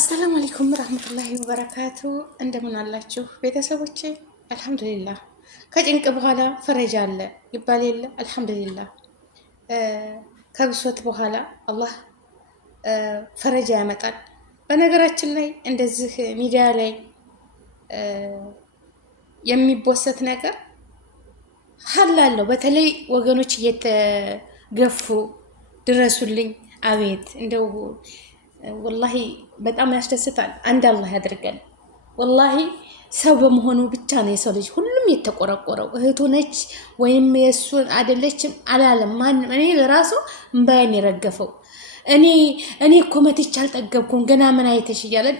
አሰላሙ አለይኩም ረህመቱላሂ ወበረካቱ። እንደምን አላችሁ ቤተሰቦቼ? አልሐምዱሊላህ ከጭንቅ በኋላ ፈረጃ አለ ይባል የለ? አልሐምዱሊላህ ከብሶት በኋላ አላህ ፈረጃ ያመጣል። በነገራችን ላይ እንደዚህ ሚዲያ ላይ የሚቦሰት ነገር ሀል አለው። በተለይ ወገኖች እየተገፉ ድረሱልኝ፣ አቤት እንደው ወላሂ በጣም ያስደስታል። አንድ አላህ ያድርገን። ወላሂ ሰው በመሆኑ ብቻ ነው የሰው ልጅ ሁሉም የተቆረቆረው። እህቱ ነች ወይም የእሱን አይደለችም አላለም ማንም። እኔ ለራሱ እምባዬን የረገፈው እኔ እኮ መትቼ አልጠገብኩም ገና ምን አይተሽ እያለን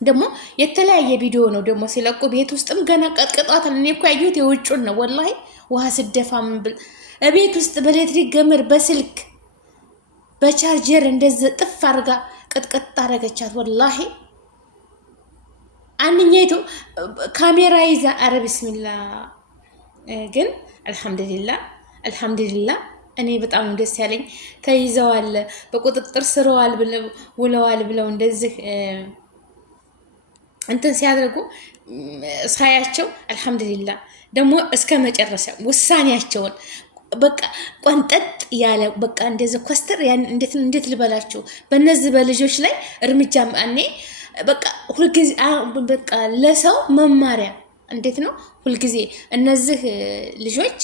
ደግሞ የተለያየ ቪዲዮ ነው ደግሞ ሲለቁ ቤት ውስጥም ገና ቀጥቅጧታል። እኔ እኮ ያየሁት የውጩን ነው ወላሂ። ውሃ ስደፋ ምን ብል ቤት ውስጥ በኤሌክትሪክ ገመድ በስልክ በቻርጀር እንደዚህ ጥፍ አርጋ ቅጥቅጥ አረገቻት ወላሂ። አንኛይቱ ካሜራ ይዛ አረ ቢስሚላ። ግን አልሐምዱሊላህ እኔ በጣም ደስ ያለኝ ተይዘዋል፣ በቁጥጥር ስረዋል ውለዋል ብለው እንደዚህ እንትን ሲያደርጉ ሳያቸው አልሐምዱሊላህ። ደግሞ እስከ መጨረሻ ውሳኔያቸውን በቃ ቆንጠጥ ያለ በቃ እንደዚህ ኮስተር ያን እንዴት ልበላችሁ በእነዚህ በልጆች ላይ እርምጃ እኔ በቃ ሁልጊዜ በቃ ለሰው መማሪያ እንዴት ነው ሁልጊዜ እነዚህ ልጆች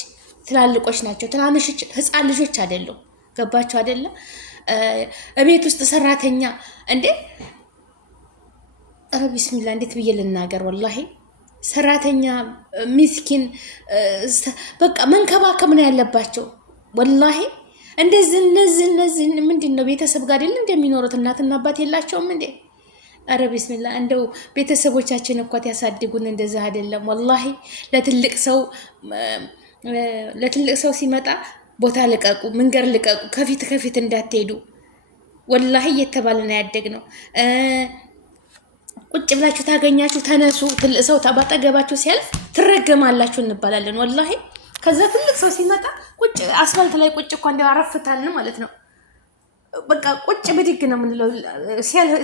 ትላልቆች ናቸው፣ ትናንሽ ህፃን ልጆች አይደሉም። ገባችሁ አይደለ? እቤት ውስጥ ሰራተኛ እንዴ ኧረ ቢስሚላ እንዴት ብዬ ልናገር ወላሂ ሰራተኛ ሚስኪን በቃ መንከባከብ ነው ያለባቸው ወላሂ። እነዚህ ምንድን ነው ቤተሰብ ጋር አይደል እንደሚኖሩት? እናትና አባት የላቸውም እንዴ? አረ ቢስሚላ እንደው ቤተሰቦቻችን እኮ ያሳድጉን እንደዛ አይደለም ወላሂ። ለትልቅ ሰው ሲመጣ ቦታ ልቀቁ፣ መንገድ ልቀቁ፣ ከፊት እንዳትሄዱ ወላሂ እየተባለ ነው ያደግነው። ቁጭ ብላችሁ ታገኛችሁ ተነሱ። ትልቅ ሰው ባጠገባችሁ ሲያልፍ ትረገማላችሁ እንባላለን ወላሂ። ከዛ ትልቅ ሰው ሲመጣ ቁጭ አስፋልት ላይ ቁጭ እኮ እንደው አረፍታልን ማለት ነው። በቃ ቁጭ ብድግ ነው የምንለው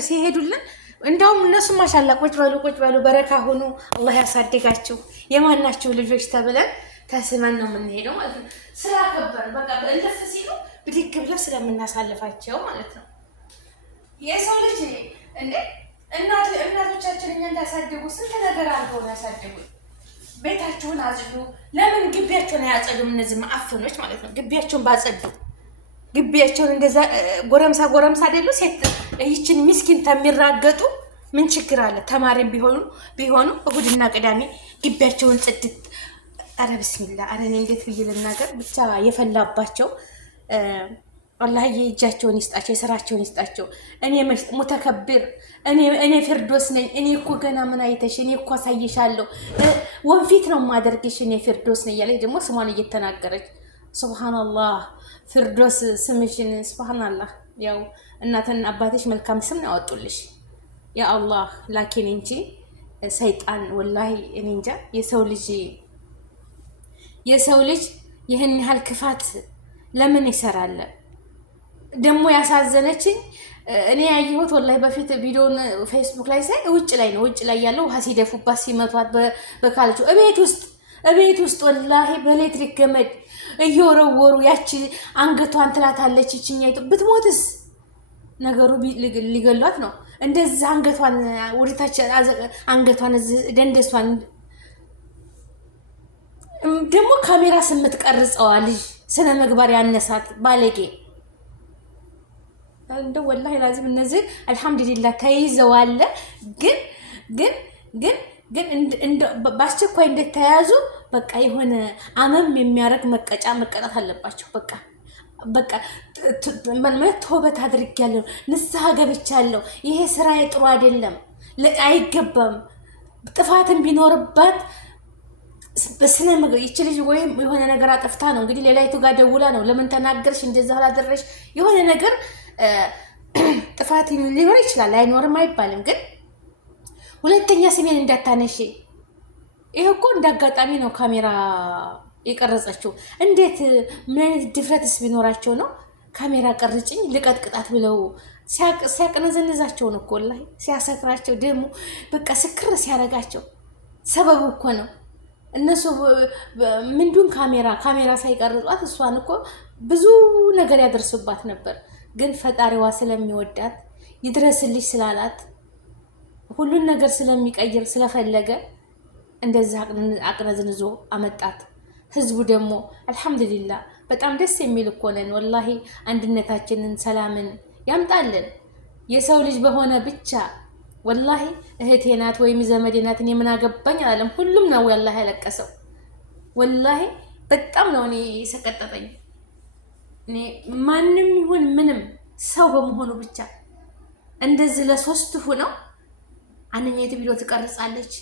ሲሄዱልን። እንደውም እነሱ ማሻላ ቁጭ በሉ በረካ ሆኑ አላህ ያሳድጋችሁ የማናችሁ ልጆች ተብለን ተስመን ነው የምንሄደው ማለት ነው። ስላከበርን በቃ በእልፍ ሲሉ ብድግ ብለን ስለምናሳልፋቸው ማለት ነው። የሰው ልጅ እንዴ እናቶቻችን እኛ እንዳሳደጉ ስንት ነገር አድርገው ነው ያሳደጉት። ቤታችሁን አጽዱ። ለምን ግቢያቸውን አያጸዱም? እነዚህ ማአፈኖች ማለት ነው። ግቢያቸውን ባጸዱ ግቢያቸውን እንደዛ ጎረምሳ አይደሉ? ሴት ይችን ሚስኪን ተሚራገጡ ምን ችግር አለ? ተማሪም ቢሆኑ እሁድና ቅዳሜ ግቢያቸውን ጽድት። አረ ብስሚላ። አረ እኔ እንዴት ብዬ ልናገር? ብቻ የፈላባቸው አላህ የእጃቸውን ይስጣቸው፣ የስራቸውን ይስጣቸው። እኔ ሙተከብር እኔ ፊርዶስ ነኝ። እኔ እኮ ገና ምን አይተሽ፣ እኔ እኮ አሳይሻለሁ፣ ወንፊት ነው ማደርግሽ፣ እኔ ፊርዶስ ነኝ እያለች ደግሞ ስሟን እየተናገረች ሱብሃንአላህ። ፊርዶስ ስምሽን ሱብሃንአላህ። ያው እናትና አባትሽ መልካም ስም ነው ያወጡልሽ ያ አላህ። ላኪን እንጂ ሰይጣን ወላሂ እኔ እንጃ የሰው ልጅ ይህን ያህል ክፋት ለምን ይሰራል? ደግሞ ያሳዘነችኝ እኔ ያየሁት ወላሂ በፊት ቪዲዮን ፌስቡክ ላይ ሳይ ውጭ ላይ ያለው ውሃ ሲደፉባት ሲመቷት በካልቹ እቤት ውስጥ ወላሂ በኤሌክትሪክ ገመድ እየወረወሩ ያቺ አንገቷን ትላታለች። ይችኛይቱ ብትሞትስ ነገሩ ሊገሏት ነው። እንደዛ አንገቷን ወደታች አንገቷን ደንደሷን ደግሞ ካሜራ ስምትቀርጸዋ ልጅ ስነ ምግባር ያነሳት ባለጌ እንደው ወላሂ ላዚም እነዚህ አልሐምዱሊላህ ተይዘዋል። ግን በአስቸኳይ እንደተያዙ በቃ የሆነ አመም የሚያደርግ መቀጣት አለባቸው። በቃ ተውበት አድርጌያለሁ፣ ንስሐ ገብቻለሁ፣ ይሄ ስራ ጥሩ አይደለም፣ አይገባም። ጥፋትን ቢኖርባት በስነ ምግባር ይቺ ልጅ ወይም የሆነ ነገር አጥፍታ ነው እንግዲህ ሌላይቱ ጋር ደውላ ነው ለምን ተናገርሽ እንደዛ አላደረሽ የሆነ ነገር ጥፋት ሊኖር ይችላል፣ አይኖርም አይባልም። ግን ሁለተኛ ስሜን እንዳታነሺ። ይሄ እኮ እንዳጋጣሚ ነው ካሜራ የቀረጸችው። እንዴት ምን አይነት ድፍረትስ ቢኖራቸው ነው ካሜራ ቀርጭኝ ልቀጥቅጣት ብለው ሲያቅነዘንዛቸው ነው እኮ ወላሂ ሲያሰክራቸው ደግሞ በቃ ስክር ሲያረጋቸው ሰበቡ እኮ ነው። እነሱ ምንዱን ካሜራ ሳይቀርጿት እሷን እኮ ብዙ ነገር ያደርሱባት ነበር። ግን ፈጣሪዋ ስለሚወዳት ይድረስልሽ ስላላት ሁሉን ነገር ስለሚቀይር ስለፈለገ እንደዚህ አቅነዝንዞ አመጣት። ህዝቡ ደግሞ አልሐምዱሊላህ በጣም ደስ የሚል እኮ ነን ወላሂ። አንድነታችንን ሰላምን ያምጣልን። የሰው ልጅ በሆነ ብቻ ወላሂ እህቴ ናት ወይም ዘመዴ ናት እኔ ምን አገባኝ አላለም። ሁሉም ነው ወላሂ ያለቀሰው። ወላሂ በጣም ነው እኔ ሰቀጠጠኝ። እኔ ማንም ይሁን ምንም ሰው በመሆኑ ብቻ እንደዚህ ለሶስት ሆነው አንኛይቱ ቪዲዮ ትቀርጻለች፣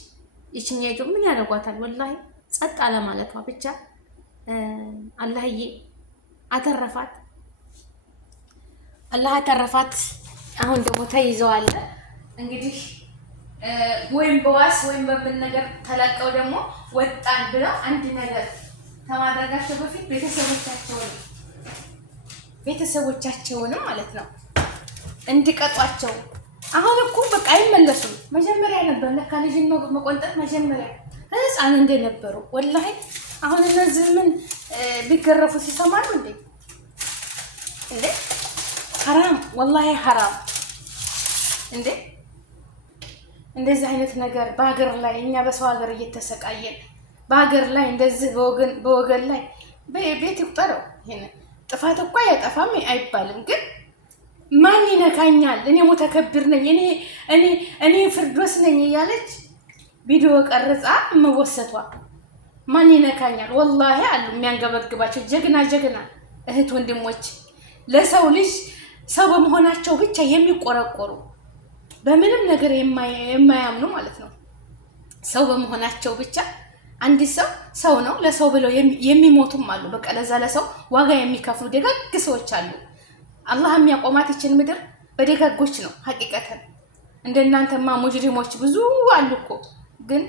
ይችኛይቱ ምን ያደርጓታል? ወላሂ ጸጥ አለ ማለቷ ብቻ አላህዬ አተረፋት፣ አላህ አተረፋት። አሁን ደግሞ ተይዘዋል እንግዲህ ወይም በዋስ ወይም በምን ነገር ተለቀው ደግሞ ወጣን ብለው አንድ ነገር ከማድረጋቸው በፊት ቤተሰቦቻቸውንም ማለት ነው እንዲቀጧቸው። አሁን እኮ በቃ አይመለሱም። መጀመሪያ ነበር ለካ ልጅን መቆንጠጥ መጀመሪያ ህፃን እንደነበሩ ወላሂ። አሁን እነዚህ ምን ቢገረፉ ሲሰማሉ እንዴ? ሐራም ወላሂ ሐራም እንዴ! እንደዚህ አይነት ነገር በሀገር ላይ እኛ በሰው ሀገር እየተሰቃየን በሀገር ላይ እንደዚህ በወገን ላይ ቤት ይቁጠረው። ይሄን ጥፋት እኮ አይጠፋም አይባልም፣ ግን ማን ይነካኛል? እኔ ሙተከብር ነኝ፣ እኔ ፍርዶስ ነኝ እያለች ቪዲዮ ቀርጻ መወሰቷ ማን ይነካኛል? ወላሂ አሉ የሚያንገበግባቸው ጀግና እህት ወንድሞች፣ ለሰው ልጅ ሰው በመሆናቸው ብቻ የሚቆረቆሩ በምንም ነገር የማያምኑ ማለት ነው። ሰው በመሆናቸው ብቻ አንድ ሰው ነው ለሰው ብለው የሚሞቱም አሉ። በቃ ለዛ ለሰው ዋጋ የሚከፍሉ ደጋግ ሰዎች አሉ። አላህ የሚያቆማት ይችን ምድር በደጋጎች ነው። ሐቂቀተን እንደናንተማ ሙጅሪሞች ብዙ አሉ እኮ፣ ግን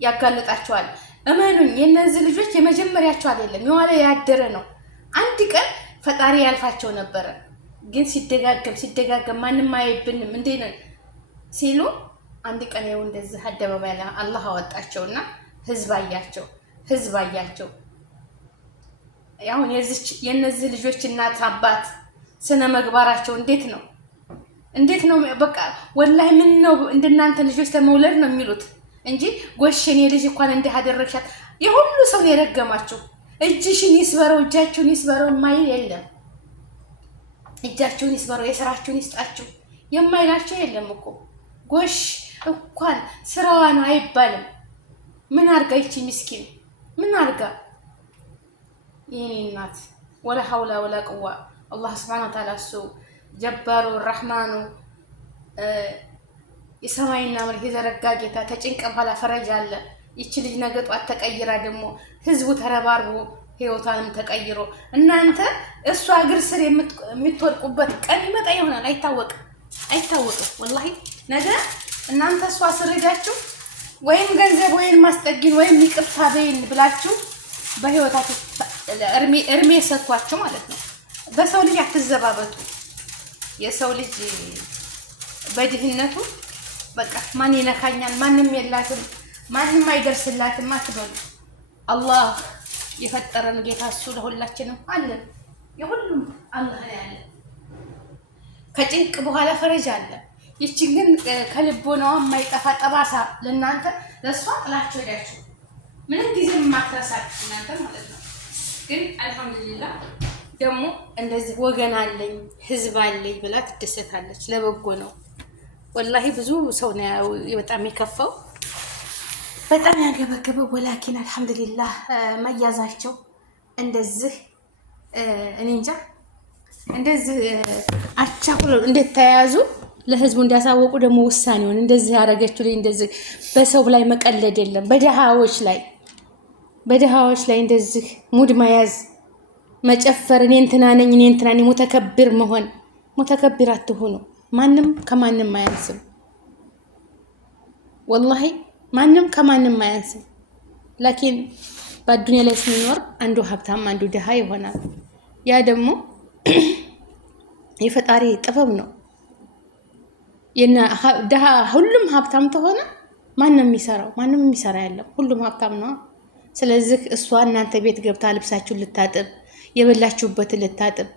ያጋልጣቸዋል። እመኑኝ የነዚህ ልጆች የመጀመሪያቸው አይደለም፣ የዋለ ያደረ ነው። አንድ ቀን ፈጣሪ ያልፋቸው ነበረ። ግን ሲደጋገም ማንም አይብንም እንዴ ነው ሲሉ አንድ ቀን ይኸው እንደዚህ አደባባይ ላይ አላህ አወጣቸውና ህዝብ አያቸው። አሁን የነዚህ ልጆች እናት አባት ስነ ምግባራቸው እንዴት ነው? በቃ ወላሂ ምን ነው እንደናንተ ልጆች ተመውለድ ነው የሚሉት እንጂ ጎሽን የልጅ እንኳን እንዲህ አደረግሻት የሁሉ ሰው ነው የረገማቸው። እጅሽን ይስበረው እጃችሁን ይስበረው ማይል የለም። እጃችሁን ይስበረው የስራችሁን ይስጣችሁ የማይላቸው የለም እኮ። ጎሽ እንኳን ስራዋ ነው አይባልም። ምን አርጋ ይቺ ምስኪን ምን አርጋ? የኔ እናት ወላ ሐውላ ወላ ቁዋ። አላህ ሱብሓነሁ ወተዓላ እሱ ጀባሩ ረህማኑ የሰማይና መሬት የዘረጋ ጌታ ተጭንቅ በኋላ ፈረጅ አለ። ይቺ ልጅ ነገ ጧት ተቀይራ ደግሞ ህዝቡ ተረባርቦ ህይወቷንም ተቀይሮ እናንተ እሷ እግር ስር የምትወድቁበት ቀን ይመጣ ይሆናል። አይታወቅም። ወላሂ ነገ እናንተ እሷ ስር ሄዳችሁ ወይም ገንዘብ ወይም ማስጠጊን ወይም ይቅርታ በይን ብላችሁ በህይወታችሁ እርሜ ሰጥቷችሁ ማለት ነው። በሰው ልጅ አትዘባበቱ። የሰው ልጅ በድህነቱ በቃ ማን ይነካኛል፣ ማንም የላትም፣ ማንም አይደርስላትም አትበሉ። አላህ የፈጠረን ጌታ እሱ ለሁላችንም አለን። የሁሉም አላህ ላይ አለ። ከጭንቅ በኋላ ፈረጅ አለ። ይቺ ግን ከልቦናዋ የማይጠፋ ጠባሳ ለእናንተ ለእሷ ጥላችሁ ሄዳችሁ ምንም ጊዜ የማትረሳችሁ እናንተ ማለት ነው። ግን አልሐምዱሊላህ ደግሞ እንደዚህ ወገን አለኝ ህዝብ አለኝ ብላ ትደሰታለች። ለበጎ ነው ወላሂ። ብዙ ሰው ነው በጣም የከፋው በጣም ያገበገበው። ወላኪን አልሐምዱሊላህ መያዛቸው እንደዚህ እኔ እንጃ እንደዚህ አቻኩሎ እንደተያዙ ለህዝቡ እንዲያሳወቁ ደግሞ ውሳኔውን እንደዚህ ያደረገችው ላይ እንደዚህ በሰው ላይ መቀለድ የለም። በደሃዎች ላይ እንደዚህ ሙድ መያዝ መጨፈር፣ እኔ እንትና ነኝ ሙተከብር መሆን። ሙተከብር አትሆኑ። ማንም ከማንም አያንስም። ወላሂ ማንም ከማንም አያንስም። ላኪን በአዱንያ ላይ ስንኖር አንዱ ሀብታም አንዱ ድሃ ይሆናል። ያ ደግሞ የፈጣሪ ጥበብ ነው። ድሃ ሁሉም ሀብታም ተሆነ ማንም የሚሰራው ማንም የሚሰራ የለም። ሁሉም ሀብታም ነው። ስለዚህ እሷ እናንተ ቤት ገብታ ልብሳችሁን ልታጥብ፣ የበላችሁበትን ልታጥብ፣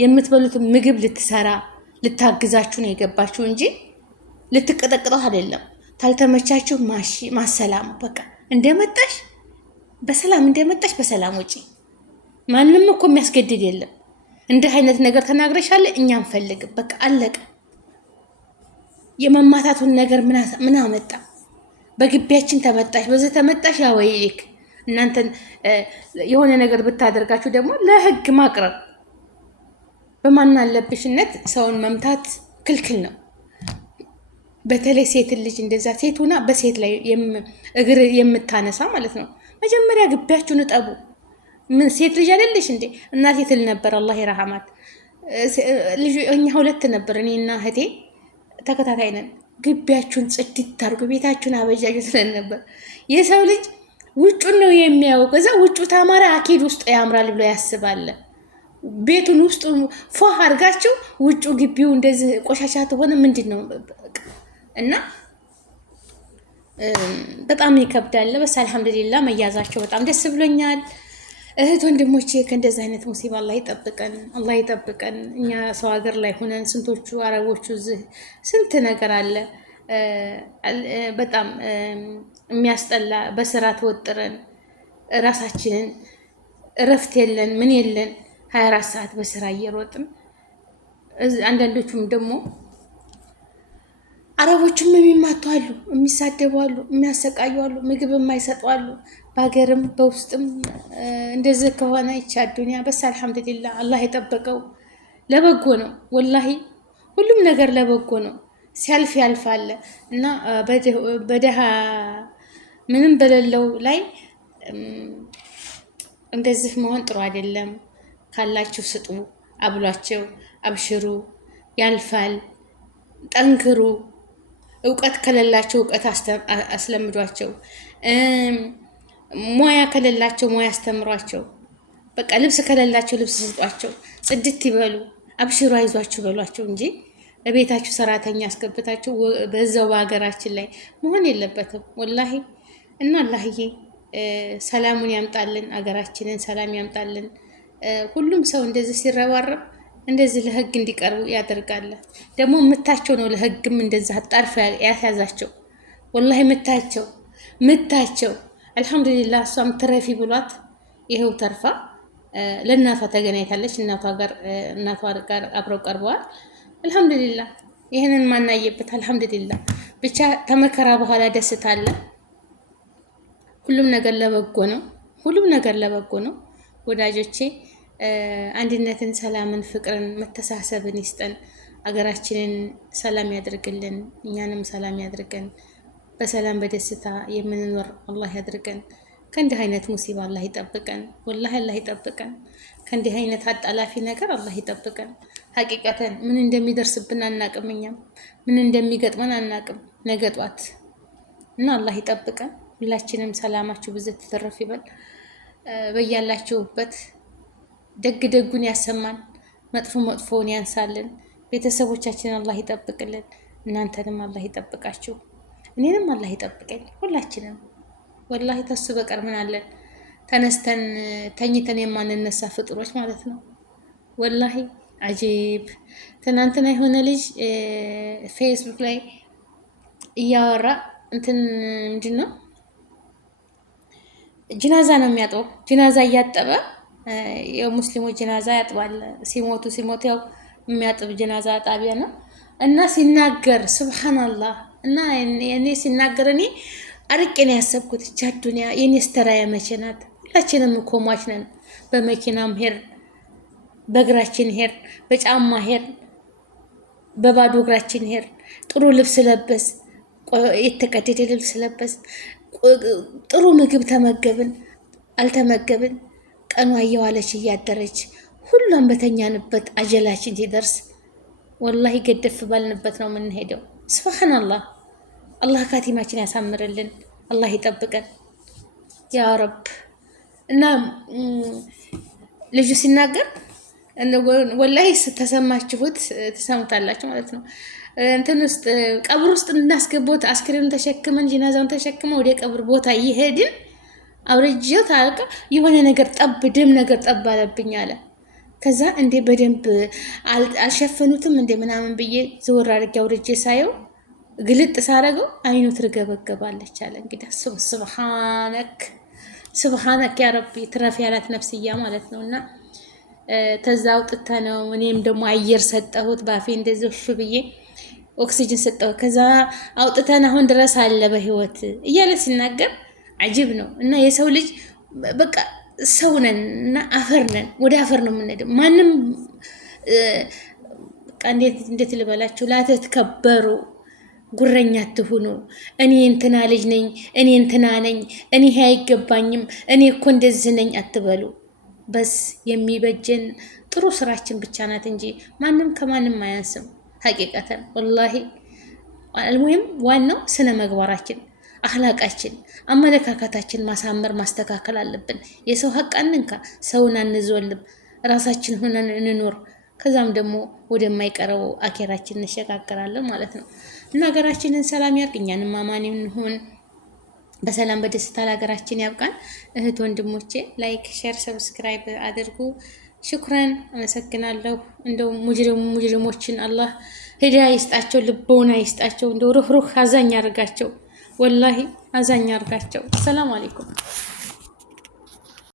የምትበሉትን ምግብ ልትሰራ ልታግዛችሁ ነው የገባችሁ እንጂ ልትቀጠቅጠው አይደለም። ታልተመቻችሁ ማሰላም በቃ እንደመጣሽ በሰላም እንደመጣሽ በሰላም ውጪ። ማንም እኮ የሚያስገድድ የለም። እንዲህ አይነት ነገር ተናግረሻል፣ እኛ አንፈልግም። በቃ አለቀ። የመማታቱን ነገር ምን አመጣ? በግቢያችን ተመጣሽ፣ በዚህ ተመጣሽ። ያወይክ እናንተን የሆነ ነገር ብታደርጋችሁ ደግሞ ለህግ ማቅረብ። በማናለብሽነት ሰውን መምታት ክልክል ነው። በተለይ ሴት ልጅ እንደዛ ሴት ሆና በሴት ላይ እግር የምታነሳ ማለት ነው። መጀመሪያ ግቢያችሁን እጠቡ። ምን ሴት ልጅ አይደለሽ እንዴ? እናቴ ትል ነበር፣ አላህ ይረሐማት። እኛ ሁለት ነበር፣ እኔና እህቴ ተከታታይ ነን። ግቢያችሁን ጽድት አድርጉ፣ ቤታችሁን አበጃጁ ትለን ነበር። የሰው ልጅ ውጩን ነው የሚያውቅ። ከዛ ውጩ ታማራ አኪድ ውስጡ ያምራል ብሎ ያስባል። ቤቱን ውስጡ ፏ አድርጋችሁ ውጩ ግቢው እንደዚህ ቆሻሻ ተሆነ ምንድን ነው? እና በጣም ይከብዳል። በስ አልሐምዱሊላህ መያዛቸው በጣም ደስ ብሎኛል። እህት ወንድሞቼ ከእንደዚህ አይነት ሙሲባ አላህ ይጠብቀን፣ አላህ ይጠብቀን። እኛ ሰው ሀገር ላይ ሆነን ስንቶቹ አረቦቹ እዚህ ስንት ነገር አለ። በጣም የሚያስጠላ። በስራ ተወጥረን ራሳችንን እረፍት የለን ምን የለን 24 ሰዓት በስራ እየሮጥን። አንዳንዶቹም ደግሞ አረቦችም የሚማቱ አሉ፣ የሚሳደቡ አሉ፣ የሚያሰቃዩ አሉ፣ ምግብ የማይሰጡ አሉ። በሀገርም በውስጥም እንደዚህ ከሆነ ይቻ ዱንያ በስ አልሐምዱሊላህ አላህ የጠበቀው ለበጎ ነው። ወላሂ ሁሉም ነገር ለበጎ ነው። ሲያልፍ ያልፋል እና በደሃ ምንም በሌለው ላይ እንደዚህ መሆን ጥሩ አይደለም። ካላችሁ ስጡ፣ አብሏቸው፣ አብሽሩ፣ ያልፋል። ጠንክሩ። እውቀት ከሌላቸው እውቀት አስለምዷቸው። ሙያ ከሌላቸው ሙያ አስተምሯቸው። በቃ ልብስ ከሌላቸው ልብስ ስጧቸው። ጽድት ይበሉ፣ አብሽሩ፣ አይዟችሁ በሏቸው እንጂ በቤታችሁ ሰራተኛ አስገብታችሁ በዛው በሀገራችን ላይ መሆን የለበትም ወላሂ። እና አላህዬ ሰላሙን ያምጣልን፣ አገራችንን ሰላም ያምጣልን። ሁሉም ሰው እንደዚህ ሲረባረብ እንደዚህ ለህግ እንዲቀርቡ ያደርጋል። ደግሞ ምታቸው ነው ለህግም እንደዚህ አጣርፈ ያስያዛቸው። ወላሂ ምታቸው አልሐምዱሊላህ። እሷም ትረፊ ብሏት ይሄው ተርፋ ለእናቷ ተገናኝታለች። እናቷ ጋር አብረው ቀርበዋል። አልሐምዱሊላህ። ይህንን ማናየበት አልሐምዱሊላህ። ብቻ ከመከራ በኋላ ደስታ አለ። ሁሉም ነገር ለበጎ ነው። ሁሉም ነገር ለበጎ ነው ወዳጆቼ። አንድነትን፣ ሰላምን፣ ፍቅርን፣ መተሳሰብን ይስጠን። አገራችንን ሰላም ያድርግልን፣ እኛንም ሰላም ያድርገን። በሰላም በደስታ የምንኖር አላህ ያድርገን። ከእንዲህ አይነት ሙሲባ አላህ ይጠብቀን። ወላሂ አላህ ይጠብቀን። ከእንዲህ አይነት አጣላፊ ነገር አላህ ይጠብቀን። ሀቂቀተን ምን እንደሚደርስብን አናቅም። እኛም ምን እንደሚገጥመን አናቅም ነገ ጧት እና አላህ ይጠብቀን። ሁላችንም ሰላማችሁ ብዝት ትተረፍ ይበል። በያላችሁበት ደግ ደጉን ያሰማን፣ መጥፎ መጥፎውን ያንሳልን። ቤተሰቦቻችንን አላህ ይጠብቅልን። እናንተንም አላህ ይጠብቃችሁ። እኔንም አላህ ይጠብቀኝ። ሁላችንም ወላሂ ተሱ በቀር ምን አለን? ተነስተን ተኝተን የማንነሳ ፍጡሮች ማለት ነው። ወላሂ አጂብ። ትናንትና የሆነ ልጅ ፌስቡክ ላይ እያወራ እንትን ምንድን ነው ጅናዛ ነው የሚያጥበው። ጅናዛ እያጠበ የሙስሊሞች ጅናዛ ያጥባል። ሲሞቱ ያው የሚያጥብ ጅናዛ ጣቢያ ነው እና ሲናገር ሱብሃንአላህ። እና እኔ ሲናገር እኔ አርቄ ነው ያሰብኩት። እቻ ዱንያ የኔስ ተራያ መቼ ናት? ሁላችንም እኮ ሟች ነን። በመኪናም ሄር፣ በእግራችን ሄር፣ በጫማ ሄር፣ በባዶ እግራችን ሄር፣ ጥሩ ልብስ ለበስ፣ የተቀደደ ልብስ ለበስ፣ ጥሩ ምግብ ተመገብን አልተመገብን፣ ቀኗ እየዋለች እያደረች ሁሉም በተኛንበት አጀላችን ሲደርስ ወላሂ ገደፍ ባልንበት ነው የምንሄደው። ሱብሃንአላህ። አላህ ካቲማችን ያሳምርልን፣ አላህ ይጠብቀን ያ ረብ። እና ልጁ ሲናገር ወላሂ ስተሰማችሁት ትሰሙታላችሁ ማለት ነው። እንትን ውስጥ ቀብር ውስጥ እናስገቦት አስክሬኑን ተሸክመን ጂናዛውን ተሸክመን ወደ ቀብር ቦታ ይሄድን አውርጄው ታልቀ የሆነ ነገር ጠብ ደም ነገር ጠብ አለብኝ አለ። ከዛ እንዴ በደንብ አልሸፈኑትም እንዴ ምናምን ብዬ ዘወር አድርጌ አውርጄ ሳየው ግልጥ ሳረገው አይኑ ትርገበገባለች አለ። እንግዲህ ሱብሃነክ ያ ረቢ ትረፍ ያላት ነፍስያ ማለት ነውና ተዛ አውጥተ ነው። እኔም ደግሞ አየር ሰጠሁት ባፌ እንደዚህ እፍ ብዬ ኦክሲጅን ሰጠሁት። ከዛ አውጥተን አሁን ድረስ አለ በህይወት እያለ ሲናገር አጅብ ነው። እና የሰው ልጅ በቃ ሰው ነን እና አፈር ነን፣ ወደ አፈር ነው የምንሄደው። ማንም በቃ እንዴት ልበላችሁ፣ ላትከበሩ ጉረኛ አትሁኑ። እኔ እንትና ልጅ ነኝ፣ እኔ እንትና ነኝ፣ እኔ አይገባኝም፣ እኔ እኮ እንደዚህ ነኝ አትበሉ። በስ የሚበጀን ጥሩ ስራችን ብቻ ናት እንጂ ማንም ከማንም አያንስም። ሀቂቀተን ወላሂ አልሙሂም ዋናው ስነ መግባራችን፣ አኽላቃችን፣ አመለካከታችን ማሳመር ማስተካከል አለብን። የሰው ሀቅ አንንካ፣ ሰውን አንዞልም፣ ራሳችን ሆነን እንኖር። ከዛም ደግሞ ወደማይቀረው አኬራችን እንሸጋገራለን ማለት ነው። እና ሀገራችንን ሰላም ያርግ፣ እኛንም አማን እንሁን። በሰላም በደስታ ለሀገራችን ያብቃን። እህት ወንድሞቼ ላይክ፣ ሼር፣ ሰብስክራይብ አድርጉ። ሽኩራን አመሰግናለሁ። እንደው ሙጅሪሞችን አላህ ሂዳያ ይስጣቸው፣ ልቦና ይስጣቸው። እንደው ሩህሩህ አዛኝ አርጋቸው፣ ወላሂ አዛኝ አርጋቸው። ሰላም አለይኩም።